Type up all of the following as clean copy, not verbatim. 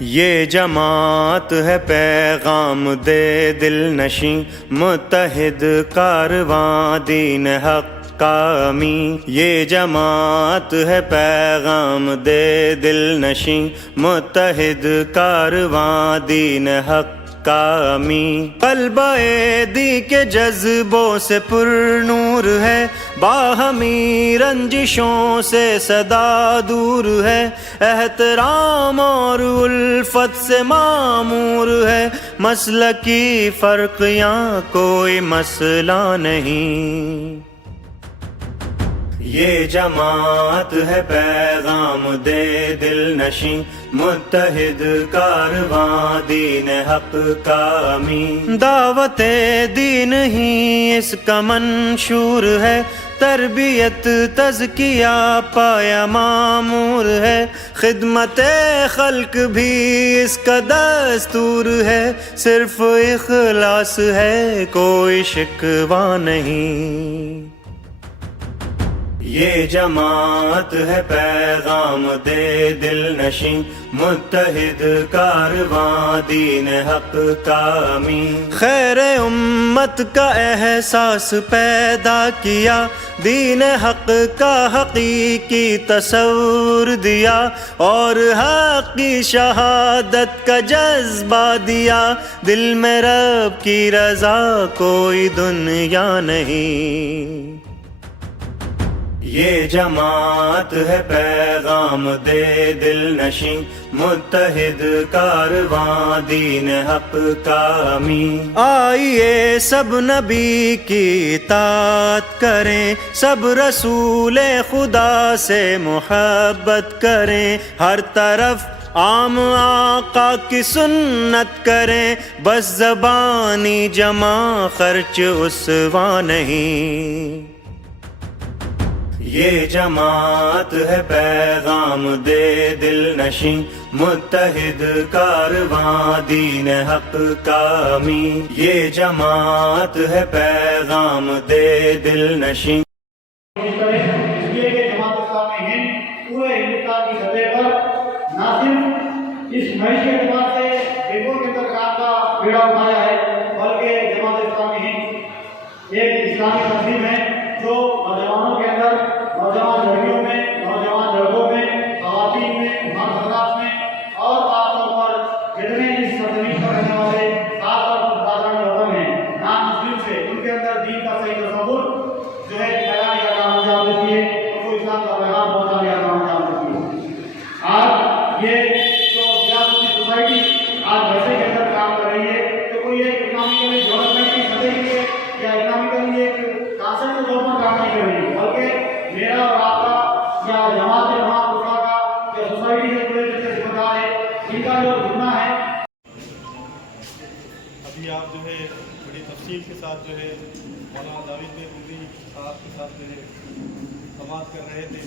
یہ جماعت ہے پیغام دے دل نشیں، متحد کارواں دین حق کا امین۔ یہ جماعت ہے پیغام دے دل نشیں، متحد کارواں دین حق کا امین۔ قلب ایدی کے جذبوں سے پر نور ہے، باہمی رنجشوں سے صدا دور ہے، احترام اور الفت سے معمور ہے، مسلکی فرق یہاں کوئی مسئلہ نہیں۔ یہ جماعت ہے پیغام دے دل نشیں، متحد کارواں دین حق کا امین۔ دعوت دین ہی اس کا منشور ہے، تربیت تزکیہ پایا معمور ہے، خدمت خلق بھی اس کا دستور ہے، صرف اخلاص ہے کوئی شکوہ نہیں۔ یہ جماعت ہے پیغام دے دل نشیں، متحد کارواں دین حق کا امین۔ خیر امت کا احساس پیدا کیا، دین حق کا حقیقی تصور دیا، اور حق کی شہادت کا جذبہ دیا، دل میں رب کی رضا کوئی دنیا نہیں۔ یہ جماعت ہے پیغام دے دل نشیں، متحد کارواں دین حق کا امین۔ آئیے سب نبی کی اطاعت کریں، سب رسول خدا سے محبت کریں، ہر طرف عام آقا کی سنت کریں، بس زبانی جمع خرچ اسوا نہیں۔ یہ جماعت ہے پیغام دے دل نشیں، متحد کارواں دین حق کا امین۔ یہ جماعت ہے پیغام دے دل نشیں۔ اس لیے کہ جماعت اسلامی ہند پورے ہندوستان کی سطح پر نہ صرف اس معیشت کے اعتبار سے بینکوں کے اندر کام کا بیڑا اٹھایا ہے، بلکہ جماعت اسلامی ہند ایک اسلامی تنظیم ہے جو نوجوانوں کے اندر، نوجوان لڑکیوں میں، نوجوان لڑکوں میں، خواتین میں، حضرات میں، اور خاص طور پر جتنے اس سرزمین پر رہنے والے خاص طور پر بادران وطن ہیں نان مسلم سے، ان کے اندر دین کا صحیح تصور جو ہے پھیلانے کا کام انجام دیتی ہے، ان کو اسلام کا پیغام پہنچانے کا کام انجام دیتی ہے۔ آج یہ جو سیاسی سوسائٹی آج ویسے کے اندر کام کر رہی ہے تو کوئی ایک اکنامکلی ڈیولپمنٹ کی سطح کے یا اکنامکلی ایک کانسیپٹ کے طور پر کام نہیں کر رہی، بلکہ میرا اور آپ کا یا جماعت کا یا سوسائٹی کے پورے طریقے سے ذمہ دار ہے، ان کا جو ذمہ ہے۔ ابھی آپ جو ہے بڑی تفصیل کے ساتھ جو ہے مولانا جاوید بن صاحب کے ساتھ جو ہے سماعت کر رہے تھے،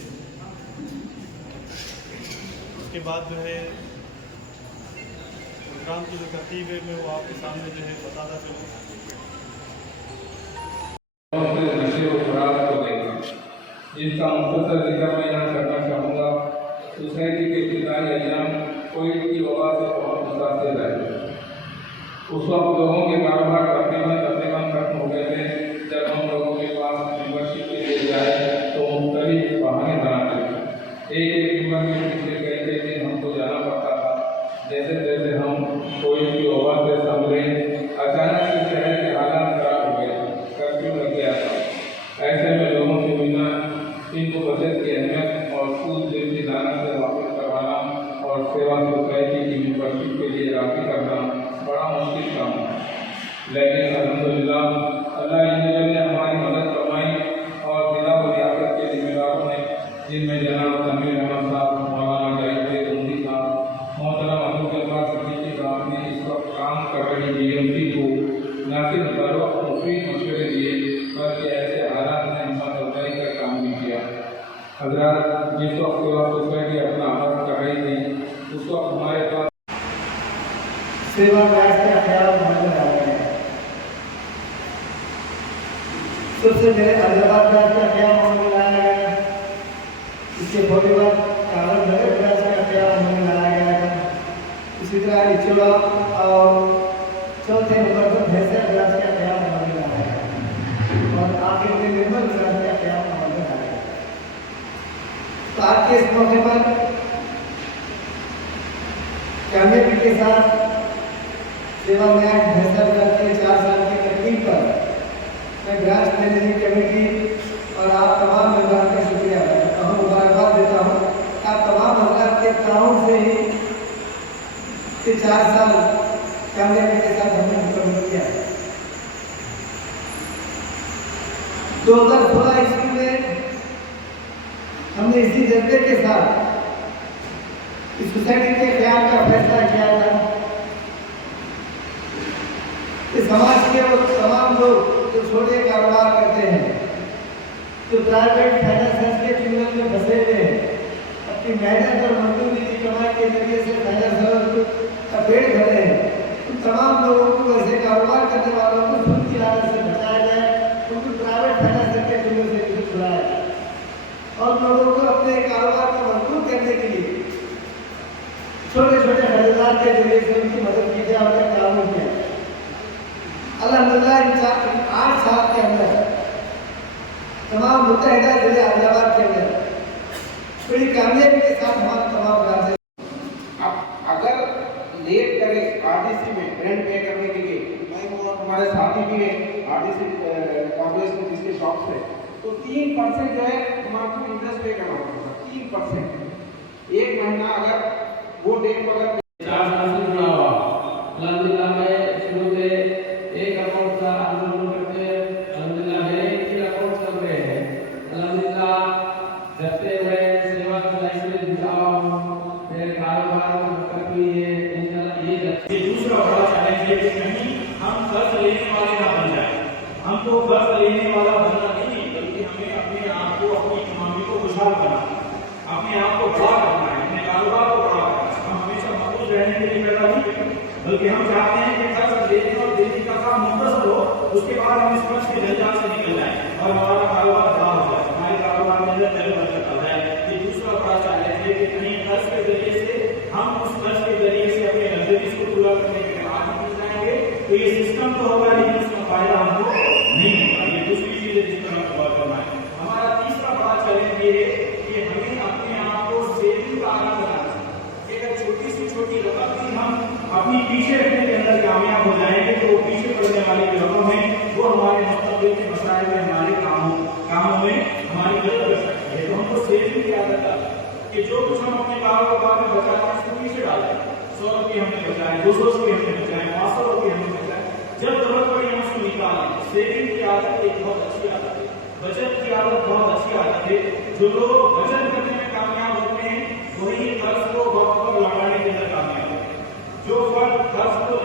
اس کے بعد جو ہے پروگرام کی جو ترتیب ہے میں وہ آپ کے سامنے جو ہے بتاتا چلوں۔ نشے و فراغ کو دیکھا جس کا مختصر ذکر میں یہاں کرنا چاہوں گا۔ سوسائٹی کے ابتدائی ایام کووڈ کی وبا سے بہت متاثر رہے۔ اس وقت لوگوں کے کاروبار تقریباً ختم ہو گئے تھے۔ جب ہم لوگوں کے پاس ممبرشپ کے لیے جائے تو مختلف بہانے بناتے تھے، ایک ممبر کے پیچھے کئی کئی دن ہم کو جانا پڑتا تھا۔ جیسے جیسے ہم کووڈ کی وبا سے سنبھلے، اچانک سے شہر کے حالات خراب ہو گئے، کرفیو لگ گیا تھا۔ ایسے میں لوگوں سے ملنا، ان کو بچت کی اہمیت اور سود جیسی لعنت سے واپس کروانا اور سیوا سوسائٹی کی ممبرشپ کے لیے راضی کرنا بڑا مشکل کام ہے، لیکن الحمدللہ اللہ نے ہماری مدد فرمائی اور ضلع و ریاست کے ذمہ داروں نے، جن میں جناب سمیر احمد صاحب، مولانا جاوید بن صاحب، محترم عبدالجبار صدیقی صاحب نے اس وقت کام کر رہی DMC کو نہ صرف بر وقت مفید مشورے دیے بلکہ ایسے حالات میں ہمت افزائی کا کام بھی کیا۔ حضرات، جس وقت سیوا سوسائٹی اپنا عمل کر رہی تھی اس وقت ہمارے پاس سیوا ڈرائیو کا خیال نظر آ رہا ہے۔ سب سے پہلے حیدرآباد ڈرائیو کا خیال میں لایا گیا، اس کے تھوڑی بعد کاغذ نگر ڈرائیو کا خیال میں لایا گیا، इसी तरह निचोड़ा और चौथे नंबर पर भैंसा ग्रास का ख्याल हमारे आ रहा है और आखिर में निर्मल ग्रास का ख्याल हमारे आ रहा है। तो आज के इस मौके पर कामयाबी के साथ सेवा में आज भैंसा ग्रास के 4 साल की तकनीक पर मैं ग्रास मैनेजिंग कमेटी और आप तमाम मेहमान का शुक्रिया करता हूँ, मुबारकबाद देता हूँ। आप तमाम हजरात के ताउन से ही ये 4 साल कामयाबी के साथ हमने मुकम्मल किया है। 2016 ईस्वी में हमने इसी जज्बे के साथ इस सोसाइटी के ख्याल का फैसला किया था कि समाज के वो तमाम लोग जो छोटे कारोबार करते हैं, जो प्राइवेट फाइनेंस के चुंगल में फंसे हुए हैं, अपनी मेहनत और मजदूरी की कमाई के जरिए से फाइनेंस का पेट भरे हैं, उन तमाम लोगों को ऐसे कारोबार करने वालों को सूद की आदत से बचाया जाए, उनको प्राइवेट फाइनेंस के चुंगल से छुड़ाया जाए और लोगों को अपने कारोबार को मजबूत करने के लिए छोटे छोटे खरीदार के जरिए से उनकी मदद की जाए और काम किया। अल्हम्दुलिल्लाह इन 8 साल के अंदर तमाम मुत्तहिदा जिले आदिलाबाद के अंदर बड़ी कामयाबी के साथ हमारे तमाम ब्रांचेस अगर लेट करे आरटीसी में रेंट पे करने के लिए, मैं वो हमारे साथी भी हैं आरटीसी कॉम्प्लेक्स में जिसके शॉप्स है, तो 3% जो है हमारे इंटरेस्ट पे करना पड़ता है। 3% एक महीना अगर वो डेट पर अगर 4 साल से जुड़ा हुआ अल्हम्दुलिल्लाह में शुरू से एक अकाउंट का आंदोलन करते हैं, अल्हम्दुलिल्लाह मेरे 3 अकाउंट चल रहे हैं। अल्हम्दुलिल्लाह जबसे मैं सेवा समुदाय से जुड़ा हूँ, मेरे कारोबार करती है ये दूसरा बड़ा चैलेंज है कि कहीं हम कर्ज लेने वाले ना बन जाए। हमको कर्ज लेने वाला बनना नहीं, बल्कि हमें अपने आप को, अपनी इकोनॉमी को खुशहाल करना, अपने आप को बड़ा करना है, अपने कारोबार को बड़ा करना है। हम हमेशा महफूज रहने के लिए पैदा नहीं करते, बल्कि हम चाहते हैं कि कर्ज लेने और देने का काम मुंतज़िम हो, उसके बाद हम इस कर्ज के जंजाल से निकल जाए और हमारा कारोबार बड़ा हो जाए, हमारे कारोबार में बरकत आ जाए। ये दूसरा बड़ा चैलेंज है कि कहीं कर्ज के जरिए से हम उस कर्ज के जरिए से अपने लग्जरीज को पूरा करने के लिए आगे बढ़ जाएंगे, तो ये सिस्टम तो होगा लेकिन उसका फायदा हमको नहीं होगा। ये दूसरी चीज है जिस पर हमको गौर करना है। हमारा तीसरा बड़ा चैलेंज ये है कि हमें अपने आप को सेविंग का आदत बनाना है। अगर छोटी से छोटी रकम भी हम अपनी पीछे रखने के अंदर कामयाब हो जाएंगे, तो वो पीछे पड़ने वाली जो रकम है वो हमारे मुस्तकबिल के मसाइल में, हमारे कामों में हमारी मदद कर सकती है। तो हमको सेविंग की आदत डालें कि जो कुछ हम अपने कारोबार में बचाते हैं उसको पीछे डालें। 100 रुपये हमने बचाए, 200 रुपये हमने बचाए, 500 रुपये हमने बचाए, जब जरूरत पड़ी हम उसको निकालें। सेविंग की आदत एक बहुत अच्छी आदत है, बचत की आदत बहुत अच्छी आदत है। जो लोग बचत करने में कामयाब होते हैं वही कर्ज को वक्त पर लौटाने के अंदर कामयाब होते हैं। जो फर्द कर्ज को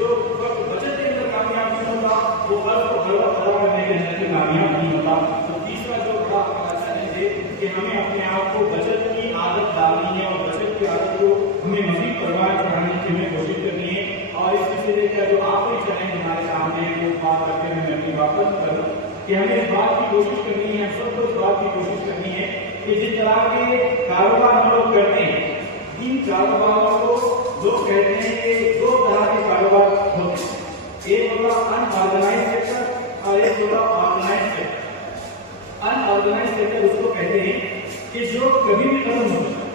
जो फर्द बचत के अंदर कामयाब नहीं होता, वो कर्ज को खड़ा करने के अंदर कामयाब नहीं होता। तो तीसरा जो बड़ा चैलेंज है कि हमें अपने आप को बचत की आदत डालनी है और बचत की आदत को हमें मजीद परवाह चढ़ाने की हमें कोशिश करनी है। और इस सिलसिले का जो आखिरी चैलेंज हमारे सामने है वो बात करके मैं अपनी बात करूँ कि हमें इस बात की कोशिश करनी है, हम सबको इस बात की कोशिश करनी है कि जिस तरह के कारोबार हम लोग करते हैं, इन कारोबारों को लोग कहते हैं कि 2 तरह के कारोबार होते हैं। एक होगा अनऑर्गेनाइज सेक्टर और एक होगा ऑर्गेनाइज सेक्टर। अनऑर्गेनाइज सेक्टर उसको कहते हैं कि जो कभी भी खत्म हो सकता है,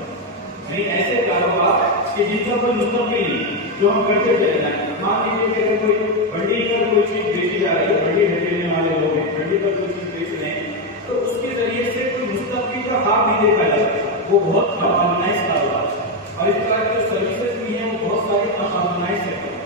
नहीं ऐसे कारोबार कि जिनका कोई मुस्तकबिल नहीं, जो हम करते चले जाएंगे। मान लीजिए कि अगर कोई मंडी पर कोई चीज बेची जा रही है, मंडी खरीदने वाले लोग हैं, मंडी पर कोई चीज बेच रहे हैं, तो उसके जरिए से कोई मुस्तकबिल का खाब नहीं देखा जाता, वो बहुत ऑर्गेनाइज कारोबार है। और इस तरह की सर्विसेज भी हैं वो बहुत सारे अनऑर्गेनाइज सेक्टर हैं।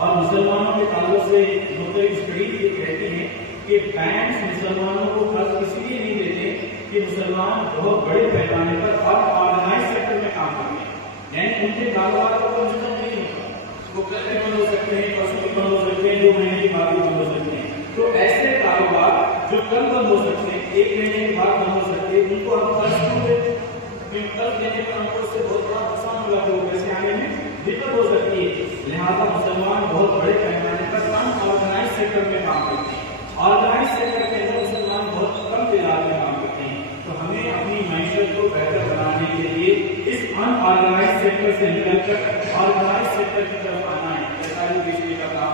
और मुसलमानों के ताल्लुक से मुख्तलिफ स्टडीज ये कहती हैं कि बैंक मुसलमानों को कर्ज इसलिए नहीं देते कि मुसलमान बहुत बड़े पैमाने पर अनऑर्गेनाइज सेक्टर में काम करते हैं, यानी उनके कारोबार का कोई मतलब नहीं होता। वो कल भी बंद हो सकते हैं, परसों भी बंद हो सकते हैं, 2 महीने के बाद भी बंद हो सकते हैं। तो ऐसे कारोबार जो कल बंद हो सकते हैं, 1 महीने के बाद बंद हो सकते हैं, उनको हम कर्ज क्यों देते हैं? कर्ज देने पर हमको उससे बहुत बड़ा नुकसान होगा, तो पैसे आने में दिक्कत हो सकती है। लिहाजा मुसलमान बहुत बड़े पैमाने पर अनऑर्गेनाइज सेक्टर में काम करते हैं। ऑर्गेनाइज सेक्टर के अंदर मुसलमान बहुत कम तादाद में काम करते हैं। तो हमें अपनी मैशत को बेहतर बनाने के लिए इस अनऑर्गेनाइज सेक्टर से निकलकर ऑर्गेनाइज सेक्टर सेक्टर की तरफ आना है, तरकारी बेचने का काम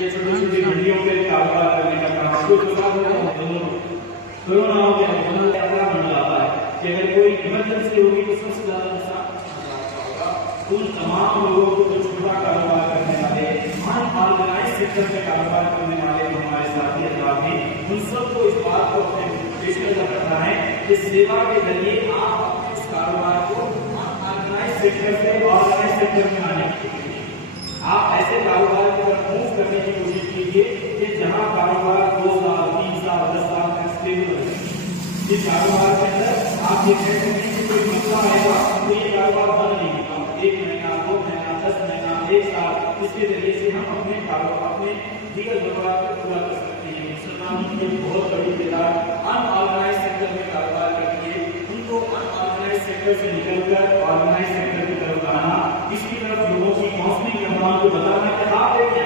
या छोटी छोटी मंडियों पे कारोबार करने का काम, कोई कोरोना हो गया, कोरोना ऐसा बन जाता है कि अगर कोई इमरजेंसी होगी तो सबसे ज्यादा नुकसान होगा उन तमाम लोगों को जो छोटा कारोबार करने वाले, अनऑर्गेनाइज सेक्टर में कारोबार करने वाले हमारे साथी हजरात हैं, उन सबको इस बात को अपने पेशकश करना है कि सेवा के जरिए आप अपने इस कारोबार को अनऑर्गेनाइज सेक्टर से ऑर्गेनाइज सेक्टर में आने की आप ऐसे कारोबार की तरफ मूव करने की कोशिश कीजिए कि जहां कारोबार 2 साल 3 साल 10 साल तक स्टेबल रहे। इस कारोबार के अंदर आप ये कह सकते हैं कि कोई मसला आएगा तो ये कारोबार बंद नहीं होगा, 1 महीना 2 महीना 10 महीना 1 साल, इसके जरिए से हम अपने कारोबार अपने दीगर जरूरत को पूरा कर सकते हैं। मुसलमानों की बहुत बड़ी तादाद अनऑर्गेनाइज सेक्टर में कारोबार करती है, उनको अनऑर्गेनाइज सेक्टर से निकलकर ऑर्गेनाइज सेक्टर की तरफ आना, इसकी तरफ लोगों की काउंसलिंग करना, को बताना कि आप देखिए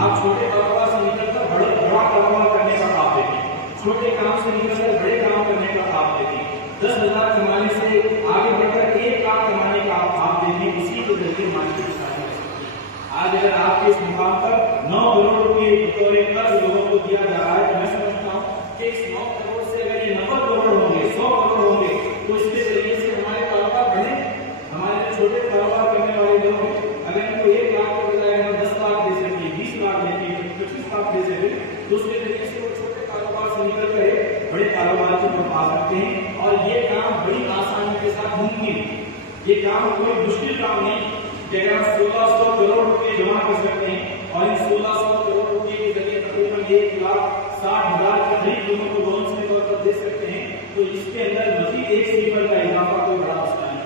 आप छोटे कारोबार से निकलकर बड़ा कारोबार करने का आप देखिए, छोटे काम से निकलकर बड़े काम करने का आप देखिए, 10,000 कमाने से आगे बढ़कर 1 लाख कमाने का आप देखें, इसी के जरिए मार्केट की साझा कर सकते हैं। आज अगर आपके इस मुकाम पर 9 करोड़ रुपये बतौर कर्ज लोगों को दिया जा रहा है तो मैं समझता हूँ कि इस 9 करोड़ से अगर ये 90 करोड़ होंगे, 100 करोड़ होंगे तो इसके जरिए से हमारे कारोबार बढ़े। हमारे जो छोटे कारोबार करने वाले लोग हैं, अगर इनको 1 लाख के बजाय हम 10 लाख दे सकें, 20 लाख दे सकें, 25 लाख दे सकें तो उसके जरिए से वो छोटे कारोबार से निकल कर बड़े कारोबार की तरफ आ सकते हैं। और ये काम बड़ी आसानी के साथ मुमकिन है, ये काम कोई मुश्किल काम नहीं कि अगर हम 1600 करोड़ रुपए जमा कर सकते हैं और इन 1600 करोड़ रुपए के जरिए तकरीबन 1,60,000 के करीब लोगों को लोन के तौर पर दे सकते हैं तो इसके अंदर मजीद 1 सिफर का इजाफा कोई बड़ा मसला नहीं।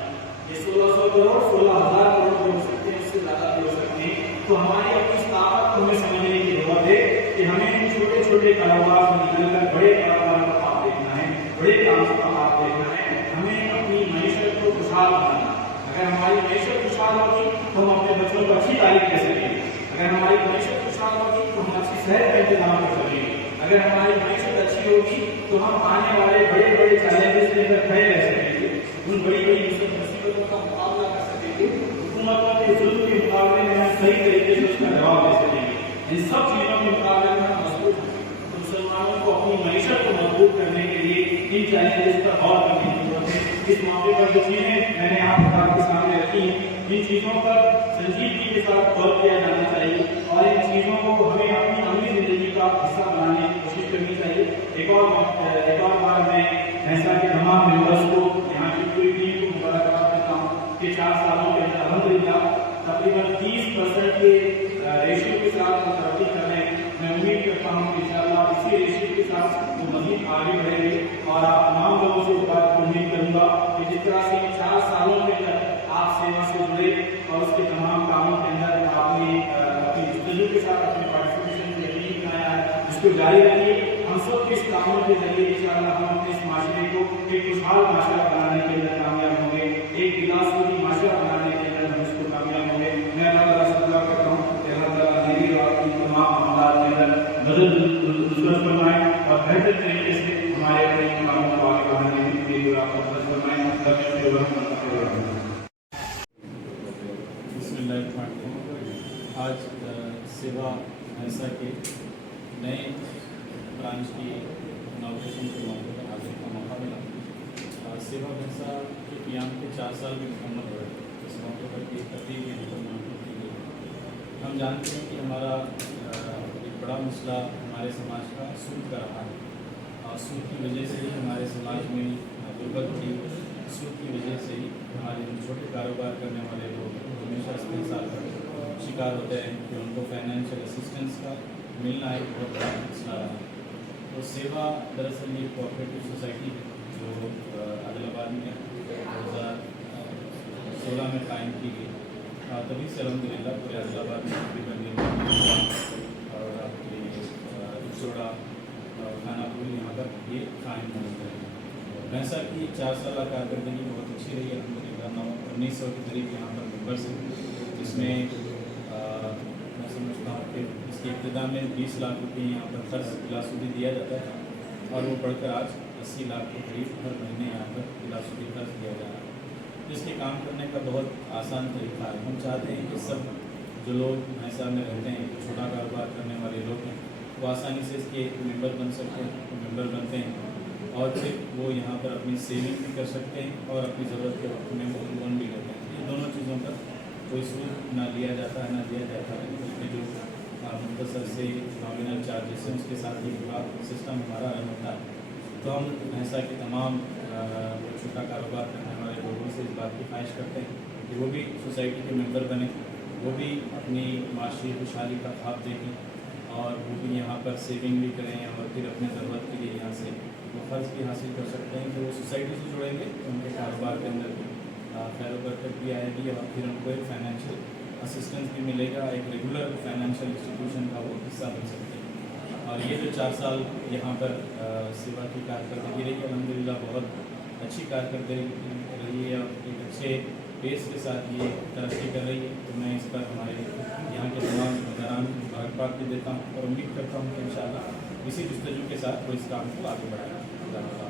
ये 1600 करोड़ 16,000 करोड़ हो सकते हैं, उससे ज्यादा भी हो सकते हैं। तो हमारी अपनी इस ताकत को हमें समझने की जरूरत है कि हमें छोटे छोटे कारोबार से निकलकर बड़े कारोबार का हाथ देखना है, बड़े काम का हाथ देखना है। हमें अपनी मैशत को खुशहाल बनाना, अगर हमारी मैशत खुशहाल होगी तो हम अपने बच्चों को अच्छी तालीम दे सकेंगे, अगर हमारी मैशत खुशहाल होगी तो हम अच्छी सेहत का इंतजाम कर सकेंगे, अगर हमारी मैशत अच्छी होगी तो हम आने वाले बड़े बड़े चैलेंजेस लेकर खड़े रह सकेंगे, उन बड़ी बड़ी मुसीबतों का मुकाबला कर सकेंगे, हुकूमतों के जुल्म के मुकाबले में हम सही तरीके से उसका जवाब दे सकेंगे। इन सब चीज़ों के मुकाबले में हम मजबूत हैं। तो मुसलमानों को अपनी मैशत को मजबूत करने के लिए इन चैलेंजेस पर गौर करने की जरूरत है। इस मौके पर जो चीज़ें मैंने आपके सामने रखी हैं, इन चीज़ों पर संजीदगी के साथ गौर किया जाना चाहिए और इन चीज़ों को हमें अपनी अमली जिंदगी का हिस्सा बनाने की कोशिश करनी चाहिए। एक और बार मैं ऐसा के तमाम मेंबर्स को, यहाँ की पूरी टीम को मुबारकबाद देता हूँ कि 4 सालों के अंदर अल्हम्दुलिल्लाह तकरीबन 30% के रेशियो के साथ हम तरक्की कर रहे हैं। मैं उम्मीद करता हूँ कि इंशाअल्लाह इसी रेशियो के साथ वो मज़ीद आगे बढ़ेंगे और आप तमाम लोगों से इस बात को उम्मीद करूँगा कि जिस तरह से 4 सालों के अंदर आप सेवा से जुड़े और उसके तमाम कामों के अंदर आपने अपनी जस्तजू के साथ अपने पार्टिसिपेशन को यकीन बनाया है, इसको जारी रखिए। हम सब के इस कामों के जरिए इंशाअल्लाह हम अपने इस माशरे को एक खुशहाल माशरा बनाने के अंदर कामयाब होंगे, एक गिलासपूरी माशरा बनाने के अंदर हम इसको कामयाब होंगे। मैं अल्लाह ताला से दुआ करता हूँ कि अल्लाह ताला मेरी और आपकी तमाम मामलात के अंदर मदद फरमाए और बेहतर तरीके से हमारे अपने कामों को आगे बढ़ाने के लिए आपको मदद फरमाए। आज सेवा भैंसा के नए ब्रांच की इनॉग्रेशन के मौके पर हाजिर का मौका मिला। सेवा भैंसा के क्याम के 4 साल भी मुकम्मल हो रहे थे, इस मौके पर की तकरीब यहाँ पर मौजूद की गई। हम जानते हैं कि हमारा एक बड़ा मसला हमारे समाज का सूद का रहा है और सूद की वजह से ही हमारे समाज में गुर्बत बढ़ी, सूद की वजह से ही हमारे छोटे कारोबार करने वाले लोग हमेशा इस्तेसाल का शिकार होते हैं कि उनको फाइनेंशियल असिस्टेंस का मिलना एक बहुत बड़ा मसला रहा है। तो सेवा दरअसल ये कोऑपरेटिव सोसाइटी है जो आदिलाबाद में 2016 में कायम की गई, तभी से अल्हम्दुलिल्लाह पूरे आदिलाबाद में तकरीबन और आपकी इचोड़ा खानापुर यहाँ पर ये कायम होते हैं। भैंसा की 4 साल कारकर्दगी बहुत अच्छी रही है अल्हम्दुलिल्लाह। 1900 के करीब यहाँ पर मेंबर्स हैं, जिसमें मैं समझता हूँ कि इसकी इब्तिदा में 20 लाख रुपये यहाँ पर कर्ज गिलासूदी दिया जाता है और वो बढ़कर आज 80 लाख के करीब हर महीने यहाँ पर गिलासूदी कर्ज दिया जा रहा है, जिसके काम करने का बहुत आसान तरीका है। हम चाहते हैं कि सब जो लोग भैंसा में रहते हैं, छोटा कारोबार करने वाले लोग हैं, वो आसानी से इसके मेंबर बन सकते हैं, मेंबर बनते हैं और फिर वो यहाँ पर अपनी सेविंग भी कर सकते हैं और अपनी ज़रूरत के वक्त में वो लोन भी लेते हैं। ये दोनों चीज़ों पर कोई सूद ना लिया जाता है ना दिया जाता है, बल्कि जो मुख्तसर से नॉमिनल चार्जेस हैं उसके साथ ही पूरा सिस्टम हमारा रन होता है। तो हम भैंसा के तमाम छोटा कारोबार करने वाले लोगों से इस बात की ख्वाहिश करते हैं कि वो भी सोसाइटी के मेंबर बने, वो भी अपनी माशी खुशहाली का ख्वाब देखें और वो भी यहाँ पर सेविंग भी करें और फिर अपने ज़रूरत के लिए यहाँ से वो फ़र्ज़ भी हासिल कर सकते हैं कि वो सोसाइटी से जुड़ेंगे तो उनके कारोबार के अंदर भी खैर बरकत भी आएगी और फिर उनको एक फाइनेंशियल असिस्टेंस भी मिलेगा, एक रेगुलर फाइनेंशियल इंस्टीट्यूशन का वो हिस्सा बन सकते हैं। और ये जो 4 साल यहाँ पर सेवा की कारकर्दगी रही है, अल्हम्दुलिल्लाह बहुत अच्छी कारकर्दगी रही है और एक अच्छे पेस के साथ ये तरक्की कर रही है। तो मैं इस पर हमारे यहाँ के तमाम ज़रान मुबारकबाद भी देता हूँ और उम्मीद करता हूँ कि इंशाअल्लाह इसी जस्तजू के साथ वो इस काम को आगे बढ़ाएगा।